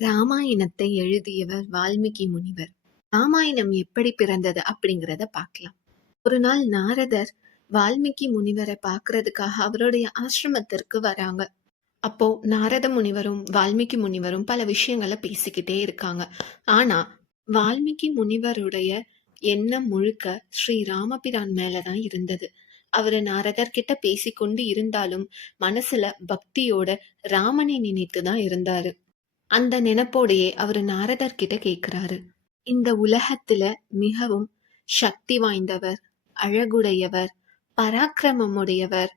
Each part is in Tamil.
ராமாயணத்தை எழுதியவர் வால்மீகி முனிவர். ராமாயணம் எப்படி பிறந்தது அப்படிங்கிறத பார்க்கலாம். ஒரு நாள் நாரதர் வால்மீகி முனிவரை பார்க்கறதுக்காக அவருடைய ஆசிரமத்திற்கு வராங்க. அப்போ நாரத முனிவரும் வால்மீகி முனிவரும் பல விஷயங்களை பேசிக்கிட்டே இருக்காங்க. ஆனா வால்மீகி முனிவருடைய எண்ணம் முழுக்க ஸ்ரீ ராமபிரான் மேலதான் இருந்தது. அவரு நாரதர் கிட்ட பேசிக்கொண்டு இருந்தாலும் மனசுல பக்தியோட ராமனை நினைத்துதான் இருந்தாரு. அந்த நினைப்போடையே அவரு நாரதர் கிட்ட கேக்குறாரு, இந்த உலகத்துல மிகவும் சக்தி வாய்ந்தவர், அழகுடையவர், பராக்கிரமமுடையவர்,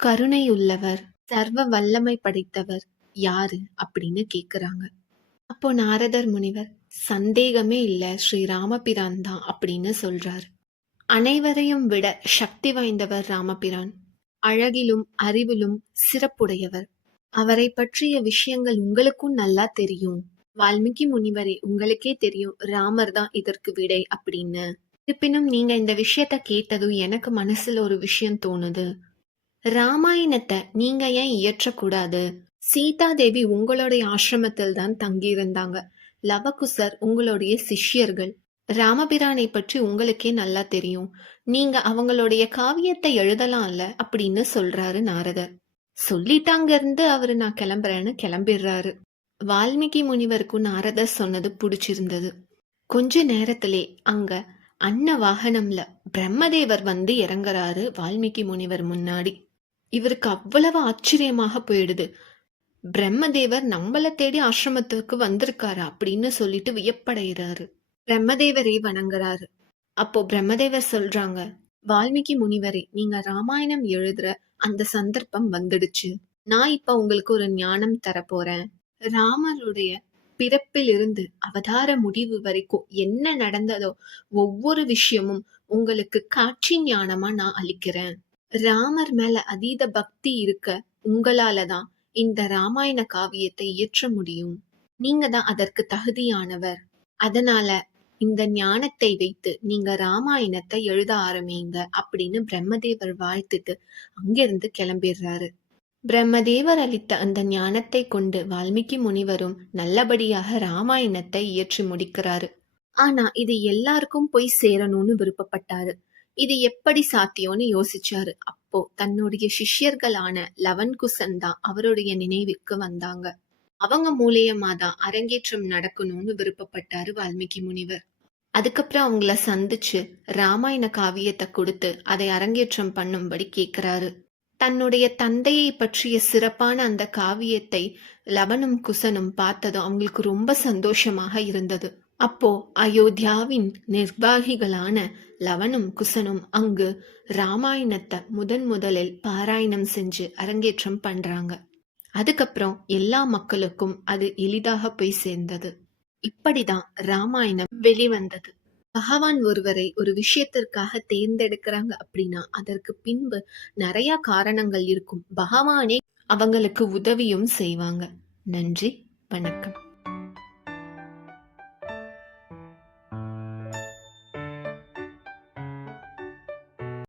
கருணையுள்ளவர், சர்வ வல்லமை படைத்தவர் யாரு அப்படின்னு கேக்குறாங்க. அப்போ நாரதர் முனிவர், சந்தேகமே இல்ல, ஸ்ரீ ராமபிரான் தான் அப்படின்னு சொல்றாரு. அனைவரையும் விட சக்தி வாய்ந்தவர் ராமபிரான். அழகிலும் அறிவிலும் சிறப்புடையவர். அவரை பற்றிய விஷயங்கள் உங்களுக்கும் நல்லா தெரியும். வால்மீகி முனிவரே, உங்களுக்கே தெரியும் ராமர் தான் இதற்கு விடை அப்படின்னு. இருப்பினும் நீங்க இந்த விஷயத்த கேட்டதும் எனக்கு மனசுல ஒரு விஷயம் தோணுது. ராமாயணத்தை நீங்க ஏன் இயற்றக்கூடாது? சீதா தேவி உங்களுடைய ஆசிரமத்தில் தான் தங்கியிருந்தாங்க. லவகுசர் உங்களுடைய சிஷ்யர்கள். ராமபிரானை பற்றி உங்களுக்கே நல்லா தெரியும். நீங்க அவங்களுடைய காவியத்தை எழுதலாம்ல அப்படின்னு சொல்றாரு நாரதர். சொல்லிட்டு அங்க இருந்து அவரு நான் கிளம்புறேன்னு கிளம்பிடுறாரு. வால்மீகி முனிவருக்கும் நாரதர் சொன்னது பிடிச்சிருந்தது. கொஞ்ச நேரத்திலே அங்க அன்ன வாகனம்ல பிரம்மதேவர் வந்து இறங்குறாரு வால்மீகி முனிவர் முன்னாடி. இவருக்கு அவ்வளவு ஆச்சரியமாக போயிடுது. பிரம்மதேவர் நம்மள தேடி ஆசிரமத்துக்கு வந்திருக்காரு அப்படின்னு சொல்லிட்டு வியப்படைகிறாரு. பிரம்மதேவரை வணங்குறாரு. அப்போ பிரம்மதேவர் சொல்றாங்க, வால்மீகி முனிவரே, நீங்க ராமாயணம் எழுதுற அந்த சந்தர்ப்பம் வந்துடுச்சு. நான் இப்ப உங்களுக்கு ஒரு ஞானம் தரப்போறேன். ராமருடைய பிறப்பில் இருந்து அவதார முடிவு வரைக்கும் என்ன நடந்ததோ ஒவ்வொரு விஷயமும் உங்களுக்கு காட்சி ஞானமா நான் அளிக்கிறேன். ராமர் மேல அதீத பக்தி இருக்க உங்களாலதான் இந்த ராமாயண காவியத்தை இயற்ற முடியும். நீங்க தான் அதற்கு தகுதியானவர். அதனால இந்த ஞானத்தை வைத்து நீங்க ராமாயணத்தை எழுத ஆரம்பிங்க அப்படின்னு பிரம்மதேவர் வாழ்த்துட்டு அங்கிருந்து கிளம்பிடுறாரு. பிரம்மதேவர் அளித்த அந்த ஞானத்தை கொண்டு வால்மீகி முனிவரும் நல்லபடியாக ராமாயணத்தை இயற்றி முடிக்கிறாரு. ஆனா இது எல்லாருக்கும் போய் சேரணும்னு விருப்பப்பட்டாரு. இது எப்படி சாத்தியம்னு யோசிச்சாரு. அப்போ தன்னுடைய சிஷ்யர்களான லவன்குசன் தான் அவருடைய நினைவுக்கு வந்தாங்க. அவங்க மூலியமா தான் அரங்கேற்றம் நடக்கணும்னு விருப்பப்பட்டாரு வால்மீகி முனிவர். அதுக்கப்புறம் அவங்கள சந்திச்சு ராமாயண காவியத்தை கொடுத்து அதை அரங்கேற்றம் பண்ணும்படி கேக்குறாரு. தன்னுடைய தந்தையை பற்றிய சிறப்பான அந்த காவியத்தை லவனும் குசனும் பார்த்ததும் அவங்களுக்கு ரொம்ப சந்தோஷமாக இருந்தது. அப்போ அயோத்தியாவின் நிர்வாகிகளான லவனும் குசனும் அங்கு ராமாயணத்தை முதலில் பாராயணம் செஞ்சு அரங்கேற்றம் பண்றாங்க. அதுக்கப்புறம் எல்லா மக்களுக்கும் அது எளிதாக போய் சேர்ந்தது. இப்படிதான் ராமாயணம் வெளிவந்தது. பகவான் ஒருவரை ஒரு விஷயத்திற்காக தேர்ந்தெடுக்கிறாங்க அப்படின்னா அதற்கு பின்பு நிறைய காரணங்கள் இருக்கும். பகவானே அவங்களுக்கு உதவியும் செய்வாங்க. நன்றி, வணக்கம்.